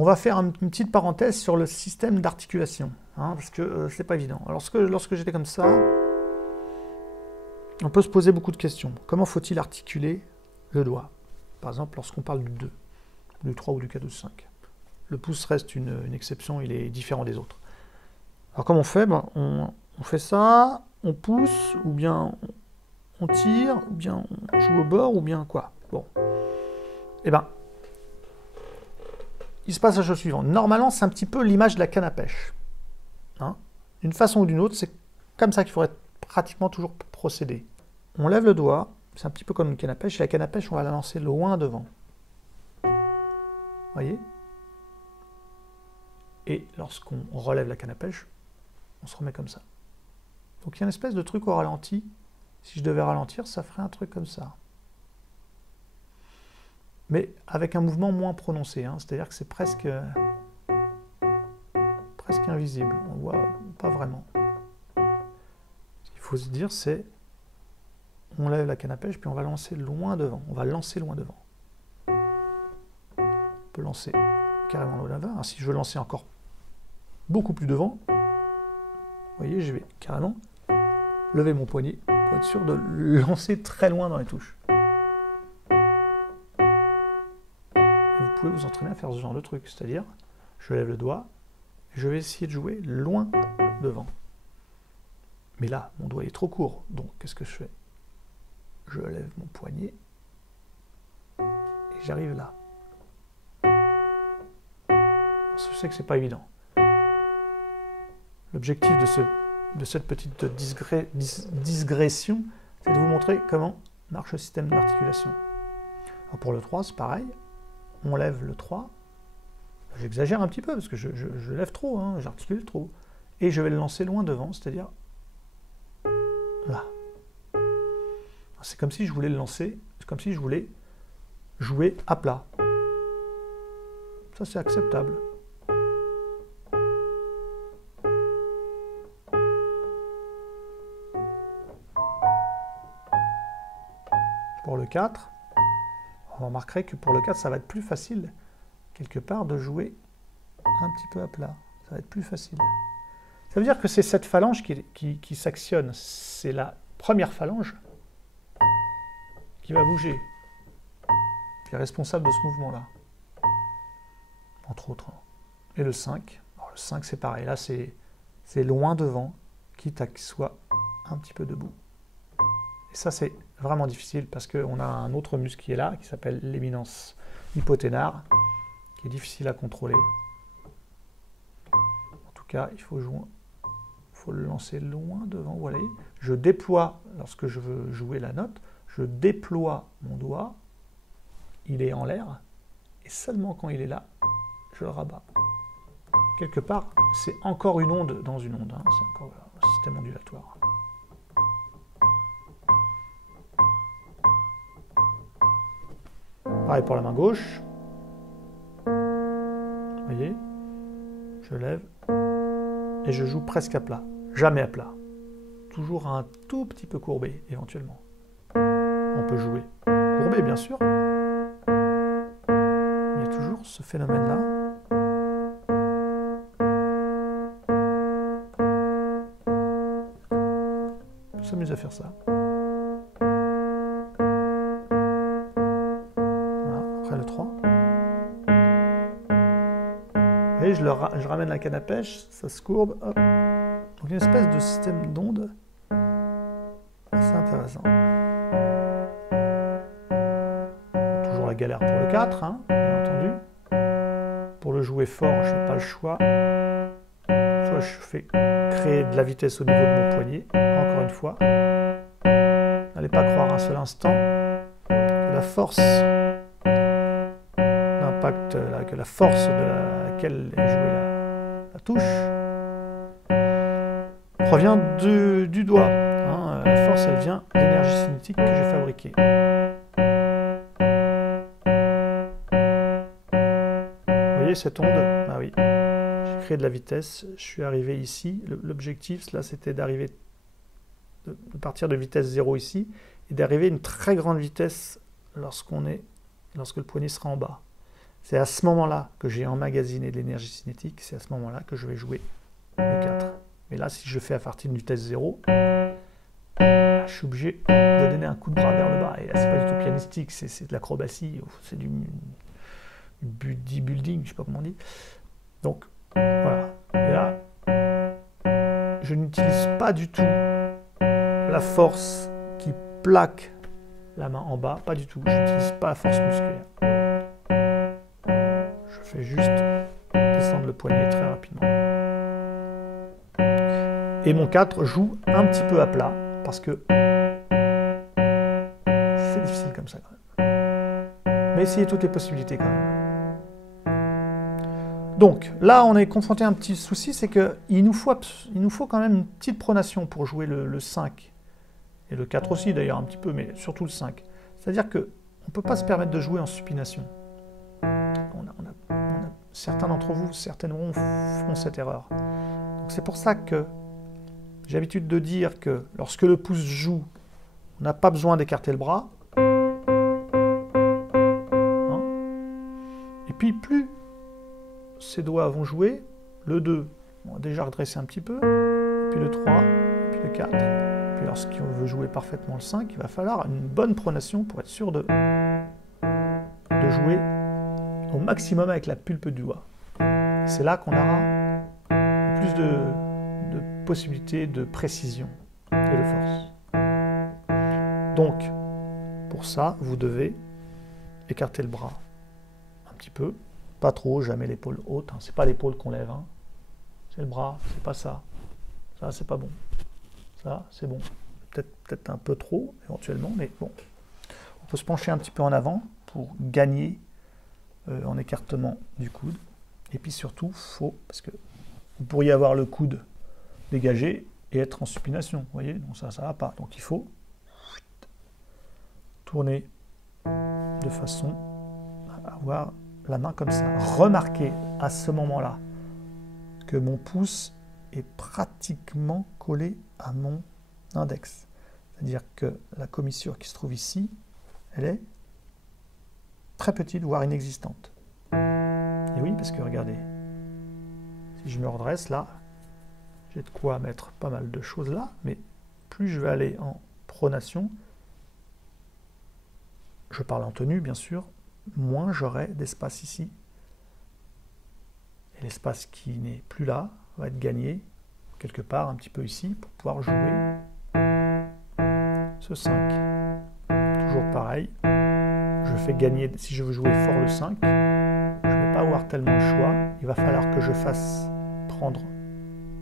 On va faire une petite parenthèse sur le système d'articulation, hein, parce que c'est pas évident. Alors, lorsque j'étais comme ça, on peut se poser beaucoup de questions. Comment faut-il articuler le doigt? Par exemple, lorsqu'on parle du 2, du 3 ou du 4 ou du 5. Le pouce reste une exception, il est différent des autres. Alors, comment on fait? On fait ça, on pousse, ou bien on tire, ou bien on joue au bord, ou bien quoi? Bon. Eh bien, il se passe la chose suivante. Normalement, c'est un petit peu l'image de la canne à pêche. Hein? D'une façon ou d'une autre, c'est comme ça qu'il faudrait pratiquement toujours procéder. On lève le doigt, c'est un petit peu comme une canne à pêche, et la canne à pêche, on va la lancer loin devant. Vous voyez? Et lorsqu'on relève la canne à pêche, on se remet comme ça. Donc il y a une espèce de truc au ralenti. Si je devais ralentir, ça ferait un truc comme ça. Mais avec un mouvement moins prononcé, hein, c'est-à-dire que c'est presque invisible, on ne voit pas vraiment. Ce qu'il faut se dire, c'est on lève la canne à pêche, puis on va lancer loin devant. On va lancer loin devant. On peut lancer carrément loin devant. Alors, si je veux lancer encore beaucoup plus devant, vous voyez, je vais carrément lever mon poignet pour être sûr de lancer très loin dans les touches. Vous pouvez vous entraîner à faire ce genre de truc, c'est-à-dire, je lève le doigt, et je vais essayer de jouer loin devant. Mais là, mon doigt est trop court, donc qu'est-ce que je fais? Je lève mon poignet, et j'arrive là. Je sais que c'est pas évident. L'objectif de cette petite digression, c'est de vous montrer comment marche le système d'articulation. Alors pour le 3, c'est pareil. On lève le 3, j'exagère un petit peu parce que je lève trop, hein, j'articule trop, et je vais le lancer loin devant, c'est-à-dire là. C'est comme si je voulais le lancer, c'est comme si je voulais jouer à plat. Ça c'est acceptable. Pour le 4, on remarquerait que pour le 4, ça va être plus facile, quelque part, de jouer un petit peu à plat. Ça va être plus facile. Ça veut dire que c'est cette phalange qui s'actionne. C'est la première phalange qui va bouger, qui est responsable de ce mouvement-là. Entre autres. Et le 5, alors le 5 c'est pareil. Là, c'est loin devant, quitte à qu'il soit un petit peu debout. Et ça, c'est vraiment difficile parce qu'on a un autre muscle qui est là, qui s'appelle l'éminence hypothénare, qui est difficile à contrôler. En tout cas, il faut le lancer loin devant. Vous voyez, je déploie, lorsque je veux jouer la note, je déploie mon doigt, il est en l'air, et seulement quand il est là, je le rabats. Quelque part, c'est encore une onde dans une onde, hein, c'est encore un système ondulatoire. Pareil pour la main gauche. Vous voyez, je lève et je joue presque à plat. Jamais à plat. Toujours un tout petit peu courbé, éventuellement. On peut jouer courbé, bien sûr. Il y a toujours ce phénomène-là. On s'amuse à faire ça. Le 3. Vous voyez, je ramène la canne à pêche, ça se courbe, hop. Donc une espèce de système d'onde assez intéressant. Toujours la galère pour le 4, hein, bien entendu. Pour le jouer fort, je n'ai pas le choix. Soit je fais créer de la vitesse au niveau de mon poignet, encore une fois. N'allez pas croire un seul instant que la force que la force de laquelle est jouée la touche provient du doigt. Hein. La force, elle vient de l'énergie cinétique que j'ai fabriquée. Vous voyez cette onde? Ah oui, j'ai créé de la vitesse, je suis arrivé ici. L'objectif, là, c'était d'arriver, de partir de vitesse 0 ici, et d'arriver à une très grande vitesse lorsque le poignet sera en bas. C'est à ce moment-là que j'ai emmagasiné de l'énergie cinétique, c'est à ce moment-là que je vais jouer le 4. Mais là, si je fais à partir d'une vitesse 0, je suis obligé de donner un coup de bras vers le bas. Et là, c'est pas du tout pianistique, c'est de l'acrobatie, c'est du bodybuilding, je ne sais pas comment on dit. Donc, voilà. Et là, je n'utilise pas du tout la force qui plaque la main en bas, pas du tout. Je n'utilise pas la force musculaire. Je fais juste descendre le poignet très rapidement. Et mon 4 joue un petit peu à plat, parce que c'est difficile comme ça quand même. Mais essayez toutes les possibilités quand même. Donc là, on est confronté à un petit souci, c'est qu'il nous faut quand même une petite pronation pour jouer le 5. Et le 4 aussi d'ailleurs un petit peu, mais surtout le 5. C'est-à-dire qu'on ne peut pas se permettre de jouer en supination. Certains d'entre vous, certainement, font cette erreur. C'est pour ça que j'ai l'habitude de dire que lorsque le pouce joue, on n'a pas besoin d'écarter le bras. Hein? Et puis plus ces doigts vont jouer, le 2, on va déjà redresser un petit peu, puis le 3, puis le 4. Puis lorsqu'on veut jouer parfaitement le 5, il va falloir une bonne pronation pour être sûr de jouer au maximum avec la pulpe du doigt. C'est là qu'on aura le plus de possibilités de précision et de force. Donc, pour ça, vous devez écarter le bras un petit peu, pas trop, jamais l'épaule haute, hein. C'est pas l'épaule qu'on lève, hein. C'est le bras, c'est pas ça. Ça, c'est pas bon. Ça, c'est bon. Peut-être un peu trop, éventuellement, mais bon. On peut se pencher un petit peu en avant pour gagner en écartement du coude. Et puis surtout, parce que vous pourriez avoir le coude dégagé et être en supination, vous voyez, donc ça va pas. Donc il faut tourner de façon à avoir la main comme ça. Remarquez à ce moment-là que mon pouce est pratiquement collé à mon index. C'est-à-dire que la commissure qui se trouve ici, elle est très petite, voire inexistante. Et oui, parce que regardez, si je me redresse là, j'ai de quoi mettre pas mal de choses là, mais plus je vais aller en pronation, je parle en tenue bien sûr, moins j'aurai d'espace ici. Et l'espace qui n'est plus là va être gagné quelque part un petit peu ici pour pouvoir jouer ce 5. Toujours pareil, je fais gagner, si je veux jouer fort le 5, je ne vais pas avoir tellement de choix, il va falloir que je fasse prendre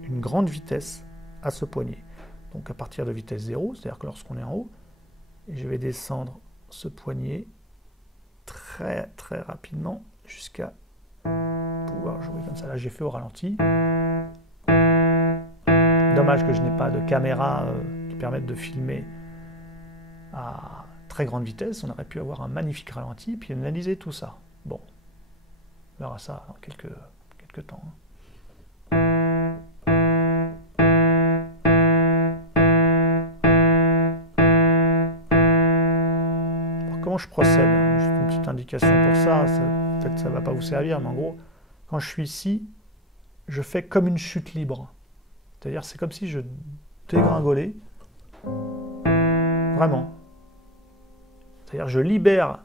une grande vitesse à ce poignet. Donc à partir de vitesse 0, c'est-à-dire que lorsqu'on est en haut, et je vais descendre ce poignet très très rapidement jusqu'à pouvoir jouer comme ça. Là j'ai fait au ralenti. Dommage que je n'ai pas de caméra qui permette de filmer à très grande vitesse. On aurait pu avoir un magnifique ralenti et puis analyser tout ça. Bon, on verra ça dans quelques temps. Alors, comment je procède? Juste une petite indication pour ça. Peut-être que ça ne va pas vous servir, mais en gros, quand je suis ici, je fais comme une chute libre. C'est-à-dire, c'est comme si je dégringolais. Vraiment. C'est-à-dire, je libère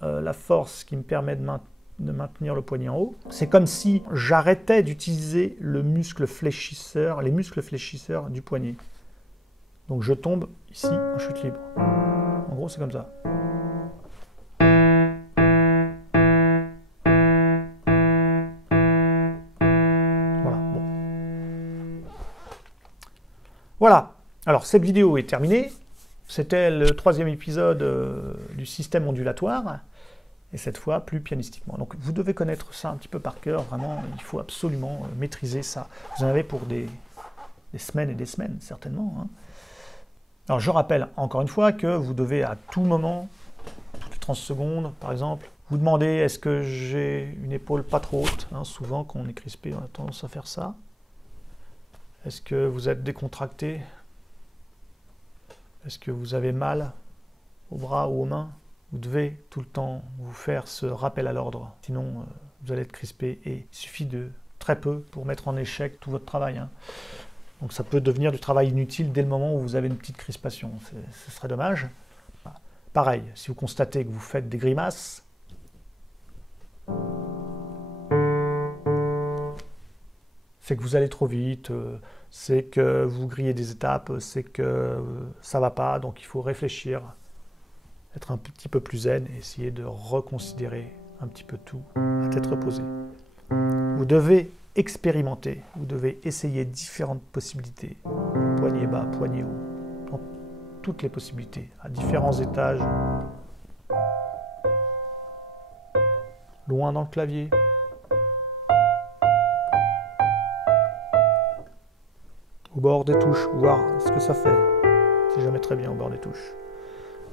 la force qui me permet de maintenir le poignet en haut. C'est comme si j'arrêtais d'utiliser le muscle fléchisseur, les muscles fléchisseurs du poignet. Donc, je tombe ici en chute libre. En gros, c'est comme ça. Voilà, alors cette vidéo est terminée. C'était le 3e épisode du système ondulatoire, et cette fois plus pianistiquement. Donc vous devez connaître ça un petit peu par cœur, vraiment, il faut absolument maîtriser ça. Vous en avez pour des semaines et des semaines, certainement. Hein. Alors je rappelle encore une fois que vous devez à tout moment, toutes les 30 secondes par exemple, vous demander est-ce que j'ai une épaule pas trop haute, hein, souvent quand on est crispé on a tendance à faire ça. Est-ce que vous êtes décontracté? Est-ce que vous avez mal aux bras ou aux mains? Vous devez tout le temps vous faire ce rappel à l'ordre, sinon vous allez être crispé et il suffit de très peu pour mettre en échec tout votre travail. Hein. Donc ça peut devenir du travail inutile dès le moment où vous avez une petite crispation, ce serait dommage. Pareil, si vous constatez que vous faites des grimaces, c'est que vous allez trop vite, c'est que vous grillez des étapes, c'est que ça ne va pas, donc il faut réfléchir, être un petit peu plus zen et essayer de reconsidérer un petit peu tout à tête reposée. Vous devez expérimenter, vous devez essayer différentes possibilités, poignet bas, poignet haut, dans toutes les possibilités, à différents étages, loin dans le clavier, au bord des touches, voir ce que ça fait, c'est jamais très bien au bord des touches,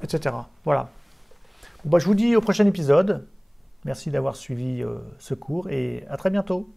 etc. Voilà. Bon, bah, je vous dis au prochain épisode. Merci d'avoir suivi ce cours et à très bientôt.